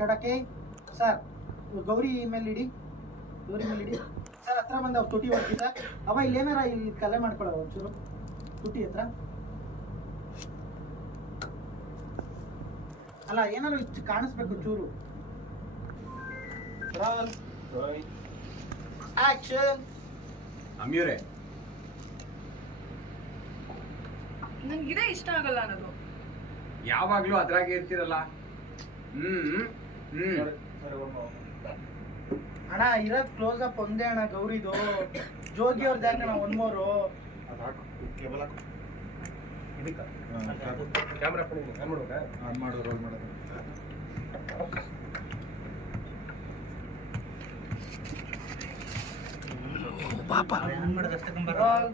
ಕಡಕೆ. Sir Gauri ಮೇಲೆ ಇಡಿ. ಗೌರಿ ಮೇಲೆ ಇಡಿ. Sir ಹತ್ರ ಬಂದ ಅವ್ರು ತುಟಿ ಹೋಗ್ತಿದ್ದ ಸರ್ ಅವ ಇಲ್ಲಿ ಏನಾರ ಇಲ್ಲಿ ಕಲೆ ಮಾಡ್ಕೊಳ್ಳೋ ಒಂಚೂರು. ತುಟಿ ಹತ್ರ. ಅಲ್ಲ ಏನಾರು ಇಷ್ಟು ಕಾಣಿಸ್ಬೇಕು ಚೂರು. ಆಕ್ಷನ್ ಅಮ್ಯೂರೆ ನನ್ಗೆ ಇದೇ ಇಷ್ಟ ಆಗಲ್ಲ ಅನ್ನೋದು. ಯಾವಾಗ್ಲೂ ಅದ್ರಾಗೆ ಇರ್ತಿರಲ್ಲ. ಹ್ಮ್. ಅಣ್ಣ ಇರೋದ್ ಕ್ಲೋಸ್ ಅಪ್ ಒಂದೇ ಅಣ್ಣ ಗೌರಿದು. ಜೋಗಿ ಅವ್ರದ್ದು ಯಾಕಣ್ಣ ಒನ್ ಮೋರು? ಕ್ಯಾಮ್ರಾ ಆನ್ ಮಾಡೋದು ರೋಲ್ ಮಾಡೋದು. Roll.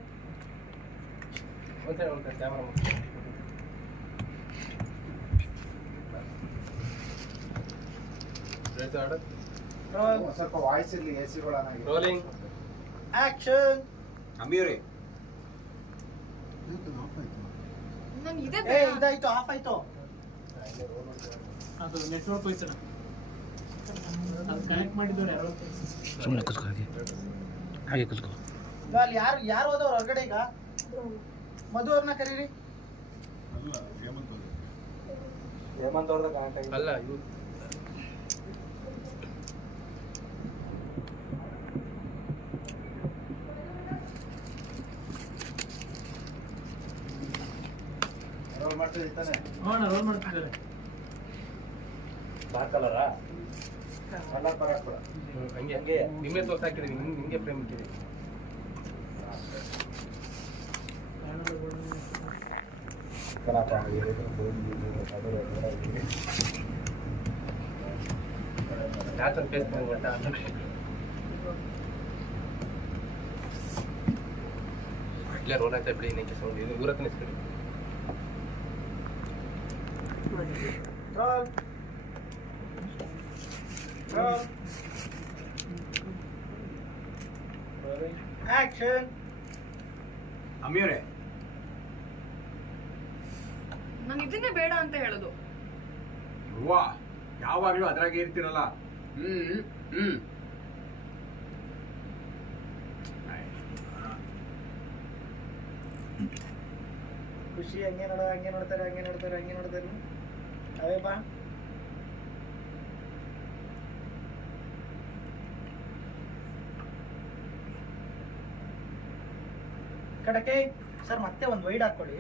ಒಂದ್ಸರಿ ಒಂದ್ಸರಿ ಕ್ಯಾಮ್ರಾ ಸ್ವಲ್ಪ ವಾಯ್ಸ್ ಇರಲಿ ಎ ರೋಲಿಂಗ್ Action. ಆಫ್ ನನ್ಗೆ ಇದೇ ಏ ಇದಾಯ್ತು ಆಫ್ ಆಯ್ತು. ಅದು ನೆಟ್ವರ್ಕ್ ಹೋಯ್ತು ಅದು ಕನೆಕ್ಟ್ ಮಾಡಿದವ್ರು ಯಾರೋ ಸುಮ್ಮನೆ ಕೂತ್ಕೋ ಹಾಗೆ. ಹಾಗೆ ಕೂತ್ಕೋ. ಅಲ್ಲಿ ಯಾರು ಯಾರು ಹೋದವ್ರು ಹೊರಗಡೆ ಈಗ? ಮಧು ಅವ್ರನ್ನ ಕರೀರಿ. ಅಲ್ಲ ಹೇಮಂತ್ ರೋಲ್ ಮಾಡ್ತಿದ್ದೆ ಅಲ್ಲ ನೋಡೋಣ ಹಂಗೆ ಹಂಗೆ. ನಿಮ್ಮೆ ತೋರ್ಸಾಕಿದೀವಿ ನಿಮ್ಗೆ ಫ್ರೇಮ್ ಇಟ್ಟಿದ್ದೀವಿ ಯಾತನ್ ಫೇಸ್ ಇಲ್ಲೇ ಆಯ್ತಾ ಬಿಡಿ ನಿಂಗೆ ಸೌಂಡ್ ಇದು ಊರ ಹತ್ರ ನಿಲ್ಸ್ಬಿಡಿ. Roll. Roll. Action. ಅಮ್ಯೂರೆ ನಾನು ಇದನ್ನೇ ಬೇಡ ಅಂತ ಹೇಳೋದು ವಾ ಯಾವಾಗ್ಲೂ ಅದ್ರಾಗೆ ಇರ್ತಿರಲ್ಲ ಹ್ಮ್ ಹ್ಮ್ ಖುಷಿ ಹಂಗೆ ನೋಡ ಹಂಗೆ ನೋಡ್ತಾರೆ ಹಂಗೆ ನೋಡ್ತಾರೆ ಹಂಗೆ ನೋಡ್ತಾರೆ ಅವೇ ಬಾ ಸರ್ ಮತ್ತೆ ಒಂದು ವೈಡ್ ಹಾಕೊಳ್ಳಿ